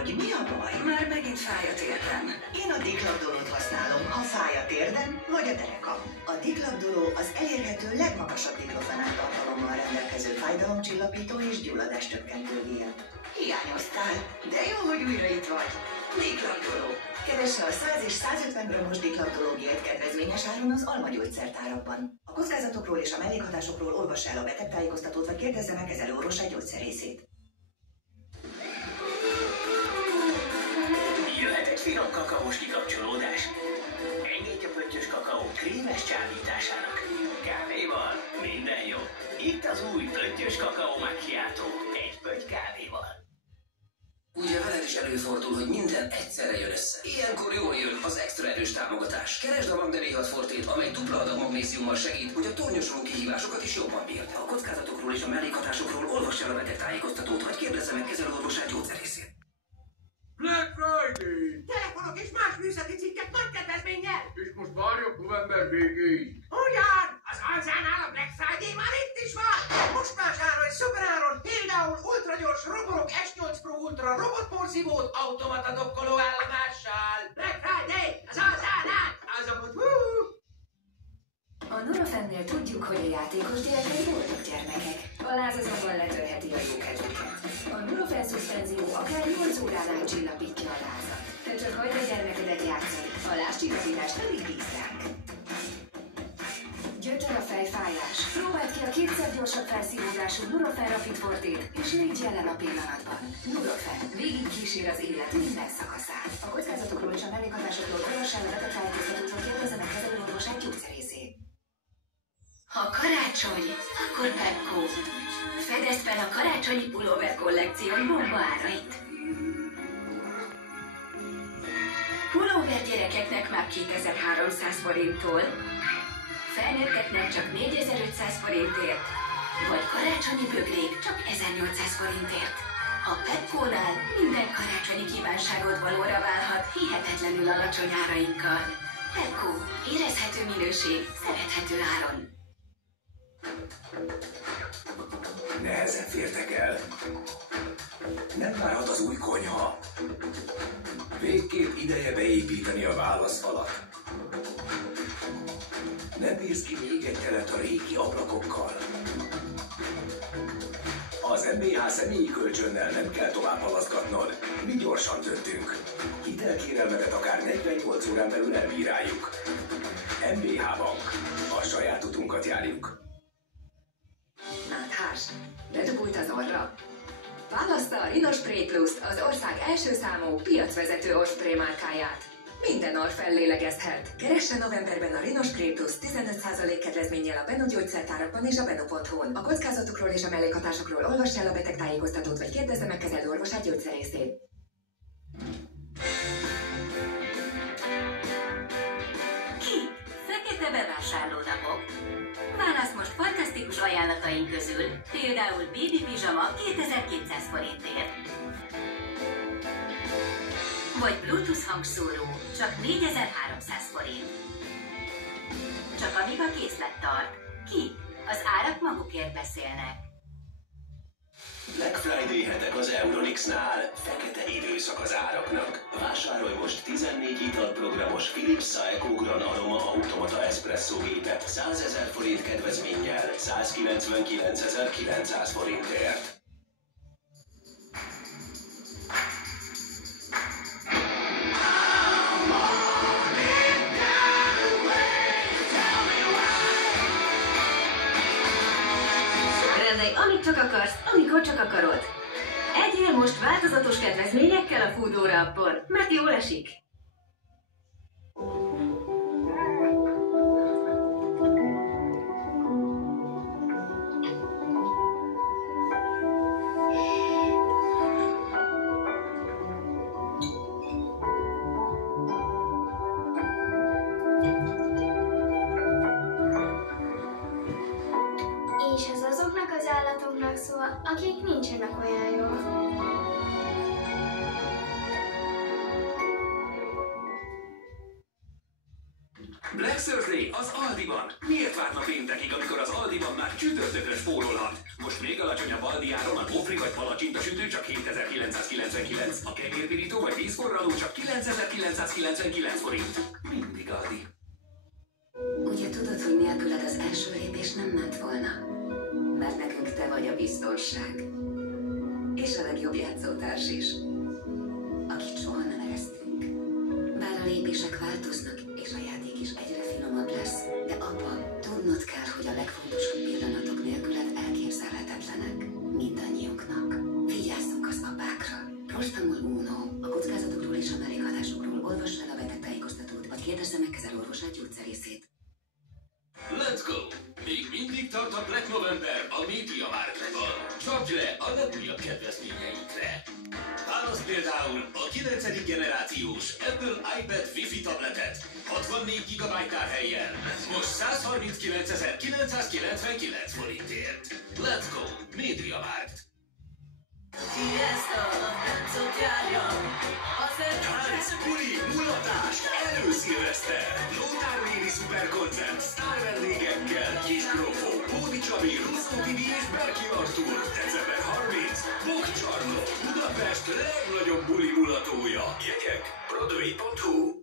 hogy mi a baj? Már megint fáj a térdem. Én a diklabdolót használom, ha fáj a térdem vagy a derekam. A diklabdoló az elérhető legmagasabb diklofenát tartalommal rendelkező fájdalomcsillapító és gyulladáscsökkentő gél. Hiányoztál, de jó, hogy újra itt vagy. Diklabdoló. Keresse a 100 és 150 g-os diklabdoló gélt kedvezményes áron az Alma gyógyszertárakban. A kockázatokról és a mellékhatásokról olvassa el a betegtájékoztatót, vagy kérdezze meg kezelőorvosát gyógyszerészét. Jöhet egy finom kakaós kikapcsolódás. Engedj a pöttyös kakaó krémes csábításának. Kávéval minden jó. Itt az új pöttyös kakaó macchiato. Egy pötty kávéval. Ugye veled is előfordul, hogy minden egyszerre jön össze. Ilyenkor jól jön az extra erős támogatás. Keresd a Magda B6 Fortét, amely dupla adag magnéziummal segít, hogy a tornyosuló kihívásokat is jobban bírd. A kockázatokról és a mellékhatásokról olvassa el a betegtájékoztatót, vagy kérdezze meg kezelőorvosát gyógyszerészét. Black Friday! Telefonok és más műszaki cikkek nagy kedvezménnyel! És most várjak november végéig. Ugyan! Az Alzánál a Black Friday már itt is van! Most vásárolj szuperáron például ultragyors Roborock S8 Pro Ultra robotporszívót automata dokkoló állomással! Black Friday! Az Alzánál! Alza.hu! A Nurofennél tudjuk, hogy a játékos gyerekek boldog gyermekek. A láz azonban letörheti a jókedvüket. A Nurofen szuspenzió akár 8 órán át csillapítja a lázat. Te csak hagyd a gyermekedet játszani, a lázcsillapítás pedig bíz ránk. Gyötör a fejfájás. Próbáld ki a kétszer gyorsabb felszívódású Nurofen Rapid Fortét, és légy jelen a pillanatban. Nurofen végig kísér az élet minden szakaszán. A kockázatokról és a mellékhatásokról olvassa el a betegtájékoztatót, vagy kérdezze meg kezelőorvosát gyógyszerészét. Ha karácsony, akkor Pepco. Fedezd fel a karácsonyi pulóver kollekció bomba árait. Pulóver gyerekeknek már 2300 forinttól, felnőtteknek csak 4500 forintért, vagy karácsonyi bögrék csak 1800 forintért. A Pepco-nál minden karácsonyi kívánságod valóra válhat hihetetlenül alacsony árainkkal. Pepco. Érezhető minőség, szerethető áron. Nehezen fértek el. Nem várhat az új konyha. Végképp ideje beépíteni a válaszfalat. Nem bírsz ki még egy telet a régi ablakokkal. Az MBH személyi kölcsönnel nem kell tovább halaszgatnod. Mi gyorsan döntünk. Hitelkérelmedet akár 48 órán belül elbíráljuk. MBH Bank. A saját utunkat járjuk. Náthás, bedugult az orra? Válassza a Rhinospray Plus-t, az ország első számú piacvezető orrspray márkáját. Minden orr fellélegezhet. Keresse novemberben a Rhinospray Plus 15% kedvezménnyel a Beno gyógyszertárakban és a Beno.hu-n. A kockázatokról és a mellékhatásokról olvassa el a betegtájékoztatót, vagy kérdezze meg kezelőorvosát gyógyszerészét. Ki? Fekete bevásárlónapok. Válasz most fantasztikus ajánlataink közül, például Baby Pizsama 2200 forintért. Vagy Bluetooth hangszóró, csak 4300 forint. Csak amíg a készlet tart. Ki? Az árak magukért beszélnek. Black Friday hetek az Euronixnál. Fekete időszak az áraknak. Vásárolj most 14 italprogramos Philips Saeco Gran Aroma Automata Espresso gépet 100 000 forint kedvezménnyel 199.900 forintért. Rendelj, amit csak akarsz, amikor csak akarod. Egyél most változatos kedvezményekkel a Foodora appon, mert jól esik. És ez azoknak az állatoknak szól, akik nincsenek olyan jól. Black Thursday az Aldiban. Miért várna péntekig, amikor az Aldiban már csütörtökön spórolhat? Most még alacsonyabb Aldi áron a gofri vagy palacsinta sütő csak 7999, a kenyérpirító vagy vízforraló csak 9999 forint. Mindig Aldi. Ugye tudod, hogy nélküled az első lépés nem ment volna? Mert nekünk te vagy a biztonság. És a legjobb játszótárs is. Akit soha nem eresztünk. Bár a lépések változnak, és a játék is egyre finomabb lesz, de apa, tudnod kell, hogy a legfontosabb pillanatok nélküled elképzelhetetlenek. Mindannyiunknak. Vigyázzunk az apákra. Prostamol Uno. A kockázatokról és a mellékhatásokról olvass el a betegtájékoztatót, vagy kérdezze meg kezelőorvosát gyógyszerészét. Let's go! Még mindig tart a Black November a MediaMarktban. Csapj le a legújabb kedvezményeinkre! Válasz például a 9. generációs Apple iPad Wi-Fi tabletet 64 GB tárhelyen most 139.999 forintért. Let's go! MediaMarkt! Tánc, buli, mulatás, előszilveszter, Lótár néni szuperkoncert, sztár vendégekkel, Kisprofó, Bódi Csabi, Russzó Tibi és Berki Artúr, december 30, Bokcsarnok, Budapest legnagyobb buli mulatója. Jegyek, Broadway.hu.